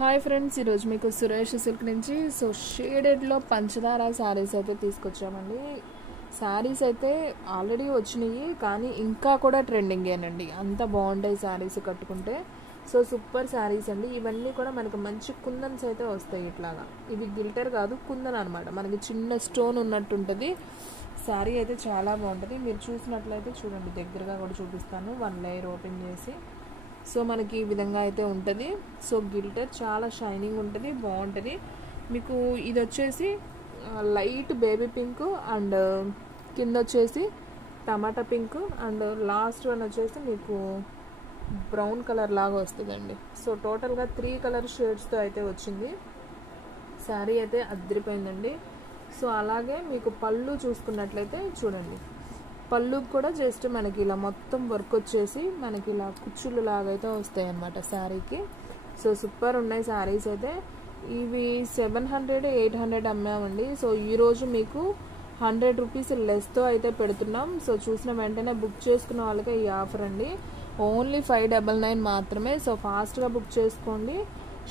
Hi friends, ఈరోజు మీకు Suresh silk నుంచి షేడెడ్లో పంచదార శారీస్ అయితే తీసుకొచ్చామండి. శారీస్ అయితే ఆల్రెడీ వచ్చినాయి, కానీ ఇంకా కూడా ట్రెండింగేనండి. అంత బాగుంటాయి శారీస్ కట్టుకుంటే. సూపర్ శారీస్ అండి. ఇవన్నీ కూడా మనకు మంచి కుందన్స్ అయితే వస్తాయి. ఇట్లాగా ఇవి గిల్టర్ కాదు, కుందన్ అనమాట. మనకి చిన్న స్టోన్ ఉన్నట్టు ఉంటుంది. శారీ అయితే చాలా బాగుంటుంది. మీరు చూసినట్లయితే చూడండి, దగ్గరగా కూడా చూపిస్తాను. వన్ లేయర్ ఓపెన్ చేసి మనకి ఈ విధంగా అయితే ఉంటుంది. గిల్టర్ చాలా షైనింగ్ ఉంటుంది, బాగుంటుంది. మీకు ఇది వచ్చేసి లైట్ బేబీ పింక్ అండ్ కింద వచ్చేసి టమాటా పింక్ అండ్ లాస్ట్ వన్ వచ్చేసి మీకు బ్రౌన్ కలర్ లాగా వస్తుందండి. టోటల్గా 3 కలర్ షేడ్స్తో అయితే వచ్చింది. శారీ అయితే అదిరిపోయిందండి. అలాగే మీకు పళ్ళు చూసుకున్నట్లయితే చూడండి, పళ్ళు కూడా జస్ట్ మనకి ఇలా మొత్తం వర్క్ వచ్చేసి మనకి ఇలా కుచ్చులు లాగైతే వస్తాయి అన్నమాట శారీకి. సూపర్ ఉన్నాయి శారీస్ అయితే. ఇవి 700-800 అమ్మామండి. ఈరోజు మీకు 100 రూపీస్ లెస్తో అయితే పెడుతున్నాం. చూసిన వెంటనే బుక్ చేసుకున్న వాళ్ళకే ఈ ఆఫర్ అండి. ఓన్లీ 599 మాత్రమే. ఫాస్ట్గా బుక్ చేసుకోండి.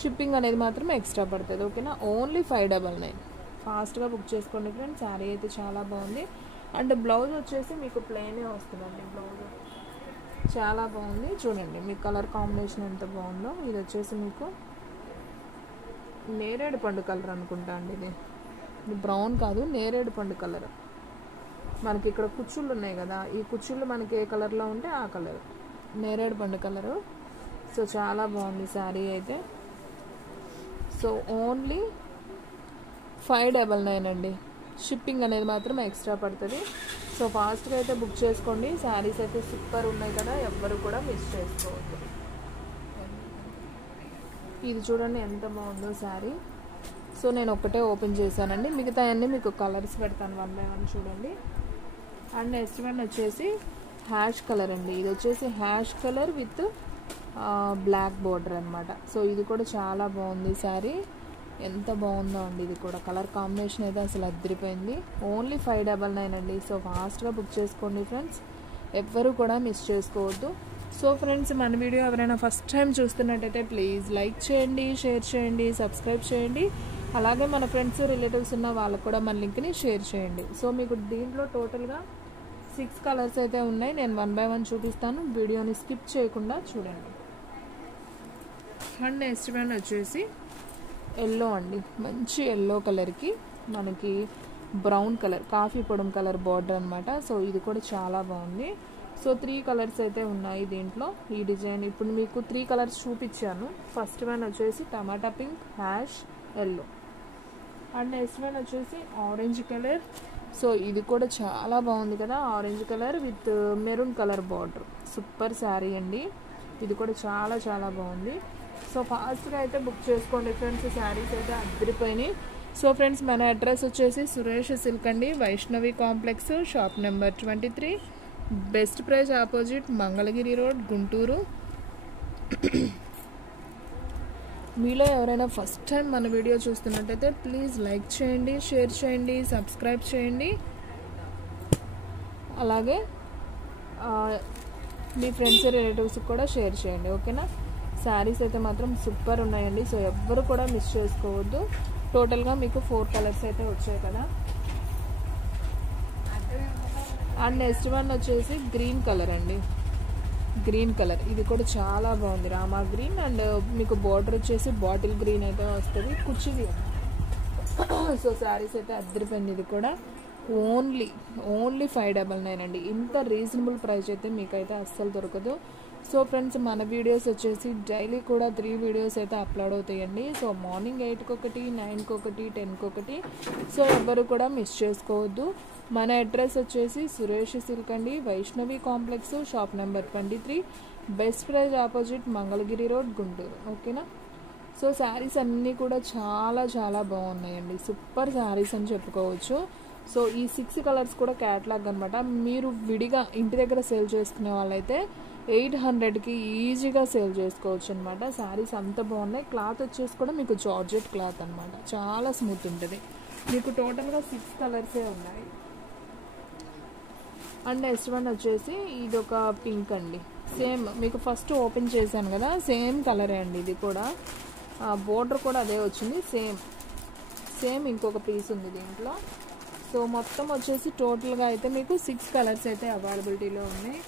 షిప్పింగ్ అనేది మాత్రం ఎక్స్ట్రా పడుతుంది, ఓకేనా? ఓన్లీ 599. ఫాస్ట్గా బుక్ చేసుకోండి ఫ్రెండ్స్. శారీ అయితే చాలా బాగుంది. అండ్ బ్లౌజ్ వచ్చేసి మీకు ప్లెయినే వస్తుందండి. బ్లౌజ్ చాలా బాగుంది. చూడండి మీ కలర్ కాంబినేషన్ ఎంత బాగుందో. ఇది వచ్చేసి మీకు నేరేడు పండు కలర్ అనుకుంటా అండి. ఇది బ్రౌన్ కాదు, నేరేడు పండు కలర్. మనకి ఇక్కడ కుచ్చుళ్ళు ఉన్నాయి కదా, ఈ కుచ్చుళ్ళు మనకి ఏ కలర్లో ఉంటే ఆ కలర్ నేరేడు పండు కలరు. చాలా బాగుంది శారీ అయితే. ఓన్లీ 599 అండి. షిప్పింగ్ అనేది మాత్రం ఎక్స్ట్రా పడుతుంది. ఫాస్ట్గా అయితే బుక్ చేసుకోండి. శారీస్ అయితే సూపర్ ఉన్నాయి కదా, ఎవ్వరు కూడా మిస్ చేసుకోవద్దు. ఇది చూడండి ఎంత బాగుందో శారీ. నేను ఒక్కటే ఓపెన్ చేశానండి. మిగతా అన్నీ మీకు కలర్స్ పెడతాను 1 by 1 చూడండి. అండ్ నెక్స్ట్ వన్ వచ్చేసి హ్యాష్ కలర్ అండి. ఇది వచ్చేసి hash colour with black border అనమాట. ఇది కూడా చాలా బాగుంది శారీ. ఎంత బాగుందో అండి. ఇది కూడా కలర్ కాంబినేషన్ అయితే అసలు అదిరిపోయింది. ఓన్లీ 599 అండి. ఫాస్ట్గా బుక్ చేసుకోండి ఫ్రెండ్స్, ఎవ్వరూ కూడా మిస్ చేసుకోవద్దు. ఫ్రెండ్స్, మన వీడియో ఎవరైనా ఫస్ట్ టైం చూస్తున్నట్టయితే ప్లీజ్ లైక్ చేయండి, షేర్ చేయండి, సబ్స్క్రైబ్ చేయండి. అలాగే మన ఫ్రెండ్స్ రిలేటివ్స్ ఉన్న వాళ్ళకు కూడా మన లింక్ని షేర్ చేయండి. మీకు దీంట్లో టోటల్గా 6 కలర్స్ అయితే ఉన్నాయి. నేను 1 by 1 చూపిస్తాను, వీడియోని స్కిప్ చేయకుండా చూడండి. అండ్ నెక్స్ట్ వన్ వచ్చేసి ఎల్లో అండి. మంచి ఎల్లో కలర్కి మనకి బ్రౌన్ కలర్, కాఫీ పొడం కలర్ బార్డర్ అనమాట. ఇది కూడా చాలా బాగుంది. 3 కలర్స్ అయితే ఉన్నాయి దీంట్లో. ఈ డిజైన్ ఇప్పుడు మీకు 3 కలర్స్ చూపించాను. ఫస్ట్ వన్ వచ్చేసి టమాటా pink, ash, yellow. And next one వచ్చేసి ఆరెంజ్ కలర్. ఇది కూడా చాలా బాగుంది కదా, orange colour with maroon colour border. Super sari అండి. ఇది కూడా చాలా చాలా బాగుంది. ఫాస్ట్గా అయితే బుక్ చేసుకోండి ఫ్రెండ్స్. శారీస్ అయితే అదిరిపోయినాయి. ఫ్రెండ్స్, మన అడ్రస్ వచ్చేసి సురేష్ సిల్క్ అండి, Vaishnavi complex, shop number 23, best price opposite, Mangalagiri road, Guntur. మీలో ఎవరైనా ఫస్ట్ టైం మన వీడియో చూస్తున్నట్టయితే ప్లీజ్ లైక్ చేయండి, షేర్ చేయండి, సబ్స్క్రైబ్ చేయండి. అలాగే మీ ఫ్రెండ్స్ రిలేటివ్స్కి కూడా షేర్ చేయండి, ఓకేనా? శారీస్ అయితే మాత్రం సూపర్ ఉన్నాయండి. ఎవ్వరు కూడా మిస్ చేసుకోవద్దు. టోటల్గా మీకు 4 కలర్స్ అయితే వచ్చాయి కదా. అండ్ నెక్స్ట్ వన్ వచ్చేసి గ్రీన్ కలర్ అండి. గ్రీన్ కలర్ ఇది కూడా చాలా బాగుంది, రామా గ్రీన్. అండ్ మీకు బార్డర్ వచ్చేసి బాటిల్ గ్రీన్ అయితే వస్తుంది, కుచ్చిది. శారీస్ అయితే అద్దరిపోయింది. ఇది కూడా ఓన్లీ 599 అండి. ఇంత రీజనబుల్ ప్రైస్ అయితే మీకైతే అస్సలు దొరకదు. ఫ్రెండ్స్, మన వీడియోస్ వచ్చేసి డైలీ కూడా 3 వీడియోస్ అయితే అప్లోడ్ అవుతాయండి. మార్నింగ్ 8కి ఒకటి, 9కి ఒకటి, 10కి ఒకటి. ఎవ్వరు కూడా మిస్ చేసుకోవద్దు. మన అడ్రస్ వచ్చేసి సురేష్ సిల్క్ అండి, Vaishnavi complex, shop number 23, best price opposite, Mangalagiri road, Guntur, ఓకేనా? శారీస్ అన్నీ కూడా చాలా చాలా బాగున్నాయండి. సూపర్ శారీస్ అని చెప్పుకోవచ్చు. ఈ 6 కలర్స్ కూడా క్యాటలాగ్ అనమాట. మీరు విడిగా ఇంటి దగ్గర సేల్ చేసుకునే వాళ్ళైతే 800కి ఈజీగా సేల్ చేసుకోవచ్చు అనమాట. శారీస్ అంత బాగున్నాయి. క్లాత్ వచ్చేసి కూడా మీకు జార్జెట్ క్లాత్ అనమాట, చాలా స్మూత్ ఉంటుంది. మీకు టోటల్గా 6 కలర్సే ఉన్నాయి. అండ్ నెక్స్ట్ వన్ వచ్చేసి ఇది ఒక పింక్ అండి. సేమ్ మీకు ఫస్ట్ ఓపెన్ చేశాను కదా, సేమ్ కలరే అండి. ఇది కూడా బోర్డర్ కూడా అదే వచ్చింది, సేమ్ ఇంకొక పీస్ ఉంది దీంట్లో. సో మొత్తం వచ్చేసి టోటల్గా అయితే మీకు 6 కలర్స్ అయితే అవైలబిలిటీలో ఉన్నాయి.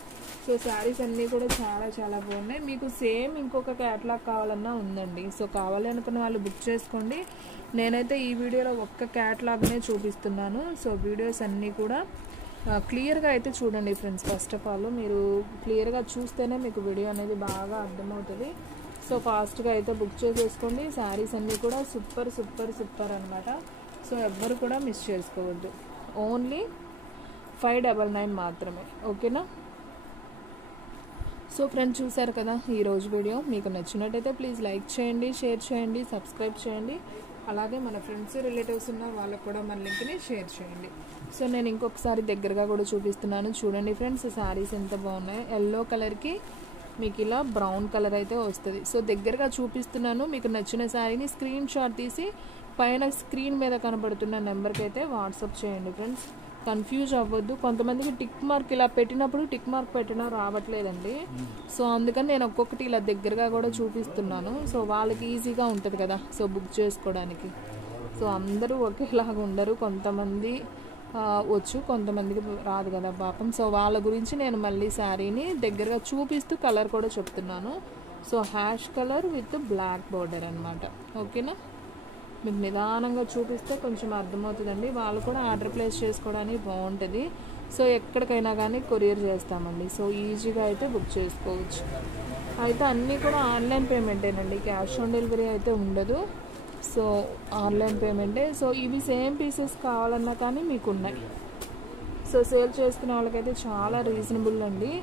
సో శారీస్ అన్నీ కూడా చాలా చాలా బాగున్నాయి. మీకు సేమ్ ఇంకొక క్యాటలాగ్ కావాలన్నా ఉందండి. సో కావాలి అనుకున్న వాళ్ళు బుక్ చేసుకోండి. నేనైతే ఈ వీడియోలో ఒక్క క్యాటలాగ్నే చూపిస్తున్నాను. సో వీడియోస్ అన్నీ కూడా క్లియర్గా అయితే చూడండి ఫ్రెండ్స్. ఫస్ట్ ఆఫ్ ఆల్ మీరు క్లియర్గా చూస్తేనే మీకు వీడియో అనేది బాగా అర్థమవుతుంది. సో ఫాస్ట్గా అయితే బుక్ చేసేసుకోండి. శారీస్ అన్నీ కూడా సూపర్ సూపర్ సూపర్ అనమాట. సో ఎవ్వరు కూడా మిస్ చేసుకోవద్దు. ఓన్లీ 599 మాత్రమే, ఓకేనా. సో ఫ్రెండ్స్ చూసారు కదా ఈరోజు వీడియో. మీకు నచ్చినట్టయితే ప్లీజ్ లైక్ చేయండి, షేర్ చేయండి, సబ్స్క్రైబ్ చేయండి. అలాగే మన ఫ్రెండ్స్ రిలేటివ్స్ ఉన్న వాళ్ళకు కూడా మన లింక్ని షేర్ చేయండి. సో నేను ఇంకొకసారి దగ్గరగా కూడా చూపిస్తున్నాను చూడండి ఫ్రెండ్స్. శారీస్ ఎంత బాగున్నాయి. ఎల్లో కలర్కి మీకు ఇలా బ్రౌన్ కలర్ అయితే వస్తుంది. సో దగ్గరగా చూపిస్తున్నాను. మీకు నచ్చిన శారీని స్క్రీన్ షాట్ తీసి పైన స్క్రీన్ మీద కనబడుతున్న నెంబర్కి అయితే వాట్సాప్ చేయండి ఫ్రెండ్స్. కన్ఫ్యూజ్ అవ్వద్దు. కొంతమందికి టిక్ మార్క్ ఇలా పెట్టినప్పుడు టిక్ మార్క్ పెట్టినా రావట్లేదండి. సో అందుకని నేను ఒక్కొక్కటి ఇలా దగ్గరగా కూడా చూపిస్తున్నాను. సో వాళ్ళకి ఈజీగా ఉంటుంది కదా సో బుక్ చేసుకోవడానికి. సో అందరూ ఒకేలాగా ఉండరు, కొంతమంది వచ్చు, కొంతమందికి రాదు కదా పాపం. సో వాళ్ళ గురించి నేను మళ్ళీ శారీని దగ్గరగా చూపిస్తూ కలర్ కూడా చెప్తున్నాను. So hash colour with black border అనమాట, ఓకేనా. మీకు నిదానంగా చూపిస్తే కొంచెం అర్థమవుతుందండి. వాళ్ళు కూడా ఆర్డర్ ప్లేస్ చేసుకోవడానికి బాగుంటుంది. సో ఎక్కడికైనా కానీ కొరియర్ చేస్తామండి. సో ఈజీగా అయితే బుక్ చేసుకోవచ్చు. అయితే అన్నీ కూడా ఆన్లైన్ పేమెంటేనండి, క్యాష్ ఆన్ డెలివరీ అయితే ఉండదు. సో ఆన్లైన్ పేమెంటే. సో ఇవి సేమ్ పీసెస్ కావాలన్నా కానీ మీకు ఉన్నాయి. సో సేల్ చేసుకునే వాళ్ళకైతే చాలా రీజనబుల్ అండి.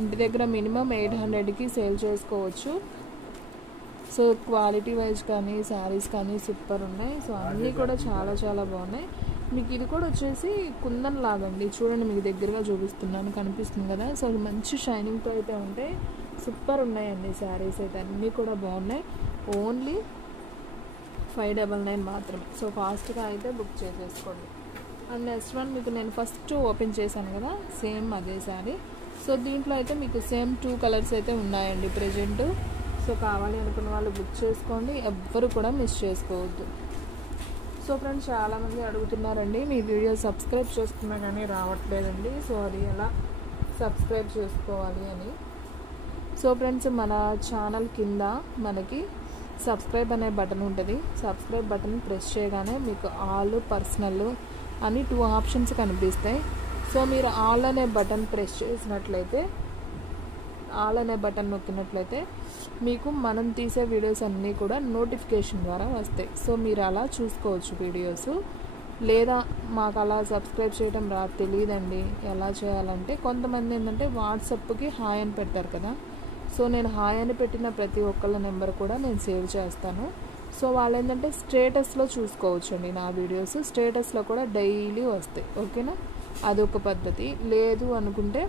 ఇంటి దగ్గర మినిమం 800కి సేల్ చేసుకోవచ్చు. సో క్వాలిటీ వైజ్ కానీ శారీస్ కానీ సూపర్ ఉన్నాయి. సో అన్నీ కూడా చాలా చాలా బాగున్నాయి. మీకు ఇది కూడా వచ్చేసి కుందన్ లాగండి, చూడండి మీకు దగ్గరగా చూపిస్తున్నాను, కనిపిస్తుంది కదా. సో మంచి షైనింగ్తో అయితే ఉంటాయి, సూపర్ ఉన్నాయండి శారీస్ అయితే అన్నీ కూడా బాగున్నాయి. ఓన్లీ 599 మాత్రమే. సో ఫాస్ట్గా అయితే బుక్ చేసేసుకోండి. అండ్ నెక్స్ట్ వన్ మీకు నేను ఫస్ట్ ఓపెన్ చేశాను కదా సేమ్ అదే శారీ. సో దీంట్లో అయితే మీకు సేమ్ 2 కలర్స్ అయితే ఉన్నాయండి ప్రెజెంట్. సో కావాలి అనుకున్న వాళ్ళు బుక్ చేసుకోండి, ఎవ్వరు కూడా మిస్ చేసుకోవద్దు. సో ఫ్రెండ్స్ చాలామంది అడుగుతున్నారండి మీ వీడియో సబ్స్క్రైబ్ చేసుకున్నా కానీ రావట్లేదండి. సో అది ఎలా సబ్స్క్రైబ్ చేసుకోవాలి అని. సో ఫ్రెండ్స్ మన ఛానల్ కింద మనకి సబ్స్క్రైబ్ అనే బటన్ ఉంటుంది. సబ్స్క్రైబ్ బటన్ ప్రెస్ చేయగానే మీకు ఆల్, పర్సనల్ అని 2 ఆప్షన్స్ కనిపిస్తాయి. సో మీరు ఆల్ అనే బటన్ ప్రెస్ చేసినట్లయితే, ఆల్ అనే బటన్ నొక్కినట్లయితే మీకు మనం తీసే వీడియోస్ అన్నీ కూడా నోటిఫికేషన్ ద్వారా వస్తాయి. సో మీరు అలా చూసుకోవచ్చు వీడియోస్. లేదా మాకు అలా సబ్స్క్రైబ్ చేయడం తెలియదండి ఎలా చేయాలంటే, కొంతమంది ఏంటంటే వాట్సాప్కి హాయ్ అని పెడతారు కదా. సో నేను హాయ్ అని పెట్టిన ప్రతి ఒక్కళ్ళ నెంబర్ కూడా నేను సేవ్ చేస్తాను. సో వాళ్ళు ఏంటంటే స్టేటస్లో చూసుకోవచ్చు అండి నా వీడియోస్. స్టేటస్లో కూడా డైలీ వస్తాయి, ఓకేనా. అదొక పద్ధతి. లేదు అనుకుంటే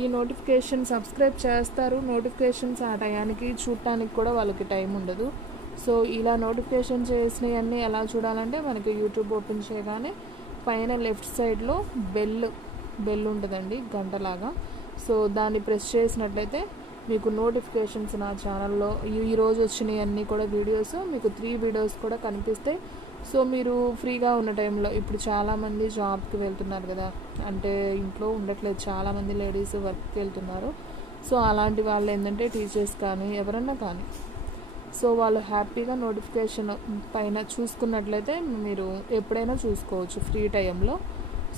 ఈ నోటిఫికేషన్ సబ్స్క్రైబ్ చేస్తారు, నోటిఫికేషన్స్ ఆ టయానికి చూడటానికి కూడా వాళ్ళకి టైం ఉండదు. సో ఇలా నోటిఫికేషన్ చేసినవన్నీ ఎలా చూడాలంటే మనకి యూట్యూబ్ ఓపెన్ చేయగానే పైన లెఫ్ట్ సైడ్లో బెల్ ఉంటుందండి గంటలాగా. సో దాన్ని ప్రెస్ చేసినట్లయితే మీకు నోటిఫికేషన్స్ నా ఛానల్లో ఈరోజు వచ్చినాయి అన్నీ కూడా వీడియోస్ మీకు 3 వీడియోస్ కూడా కనిపిస్తాయి. సో మీరు ఫ్రీగా ఉన్న టైంలో, ఇప్పుడు చాలామంది జాబ్కి వెళ్తున్నారు కదా, అంటే ఇంట్లో ఉండట్లేదు, చాలామంది లేడీస్ వర్క్కి వెళ్తున్నారు. సో అలాంటి వాళ్ళు ఏంటంటే టీచర్స్ కానీ ఎవరన్నా కానీ, సో వాళ్ళు హ్యాపీగా నోటిఫికేషన్ పైన చూసుకున్నట్లయితే మీరు ఎప్పుడైనా చూసుకోవచ్చు ఫ్రీ టైంలో.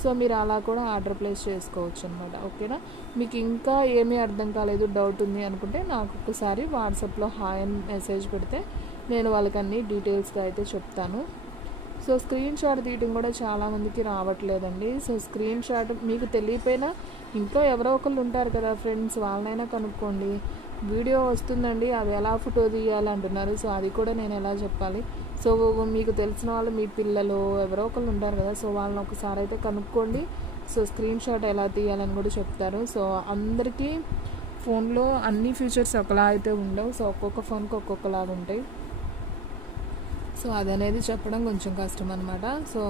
సో మీరు అలా కూడా ఆర్డర్ ప్లేస్ చేసుకోవచ్చు అనమాట, ఓకేనా. మీకు ఇంకా ఏమీ అర్థం కాలేదు, డౌట్ ఉంది అనుకుంటే నాకు ఒకసారి వాట్సాప్లో హాయ్ అని మెసేజ్ పెడితే నేను వాళ్ళకి అన్ని డీటెయిల్స్గా అయితే చెప్తాను. సో స్క్రీన్ షాట్ తీయడం కూడా చాలామందికి రావట్లేదండి. సో స్క్రీన్ షాట్ మీకు తెలియపోయినా ఇంకా ఎవరో ఒకళ్ళు ఉంటారు కదా ఫ్రెండ్స్, వాళ్ళనైనా కనుక్కోండి. వీడియో వస్తుందండి, అది ఎలా ఫోటో తీయాలి అంటున్నారు. సో అది కూడా నేను ఎలా చెప్పాలి. సో మీకు తెలిసిన వాళ్ళు, మీ పిల్లలు ఎవరో ఒకళ్ళు ఉంటారు కదా, సో వాళ్ళని ఒకసారి అయితే కనుక్కోండి. సో స్క్రీన్ షాట్ ఎలా తీయాలని కూడా చెప్తారు. సో అందరికీ ఫోన్లో అన్ని ఫీచర్స్ ఒకలా అయితే ఉండవు. సో ఒక్కొక్క ఫోన్కి ఒక్కొక్కలాగా ఉంటాయి. సో అదనేది చెప్పడం కొంచెం కష్టం అనమాట. సో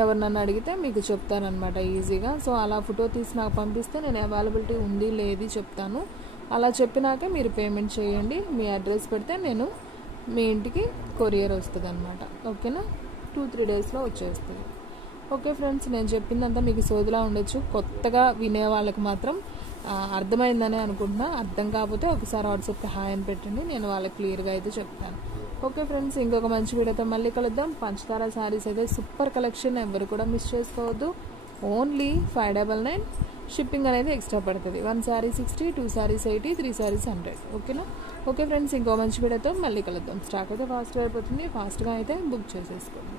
ఎవరినన్నా అడిగితే మీకు చెప్తానమాట ఈజీగా. సో అలా ఫోటో తీసి నాకు పంపిస్తే నేను అవైలబిలిటీ ఉంది లేదు చెప్తాను. అలా చెప్పినాక మీరు పేమెంట్ చేయండి, మీ అడ్రస్ పెడితే నేను మీ ఇంటికి కొరియర్ వస్తుంది అనమాట. ఓకేనా, 2-3 డేస్లో వచ్చేస్తుంది. ఓకే ఫ్రెండ్స్, నేను చెప్పిందంతా మీకు సోదిలా ఉండొచ్చు, కొత్తగా వినే వాళ్ళకి మాత్రం అర్థమైందని అనుకుంటున్నా. అర్థం కాకపోతే ఒకసారి వాట్సాప్కి హాయ్ అని పెట్టండి, నేను వాళ్ళకి క్లియర్గా అయితే చెప్తాను. ఓకే ఫ్రెండ్స్, ఇంకొక మంచి వీడియోతో మళ్ళీ కలుద్దాం. పంచదార శారీస్ అయితే సూపర్ కలెక్షన్, ఎవరు కూడా మిస్ చేసుకోవద్దు. ఓన్లీ 599 షిప్పింగ్ అనేది ఎక్స్ట్రా పడుతుంది. 1 శారీ 60, 2 శారీస్ 80, 3 శారీస్ 100. ఓకేనా. ఓకే ఫ్రెండ్స్, ఇంకో మంచి వీడియోతో మళ్ళీ కలుద్దాం. స్టాక్ అయితే ఫాస్ట్గా అయిపోతుంది, ఫాస్ట్గా అయితే బుక్ చేసేసుకోండి.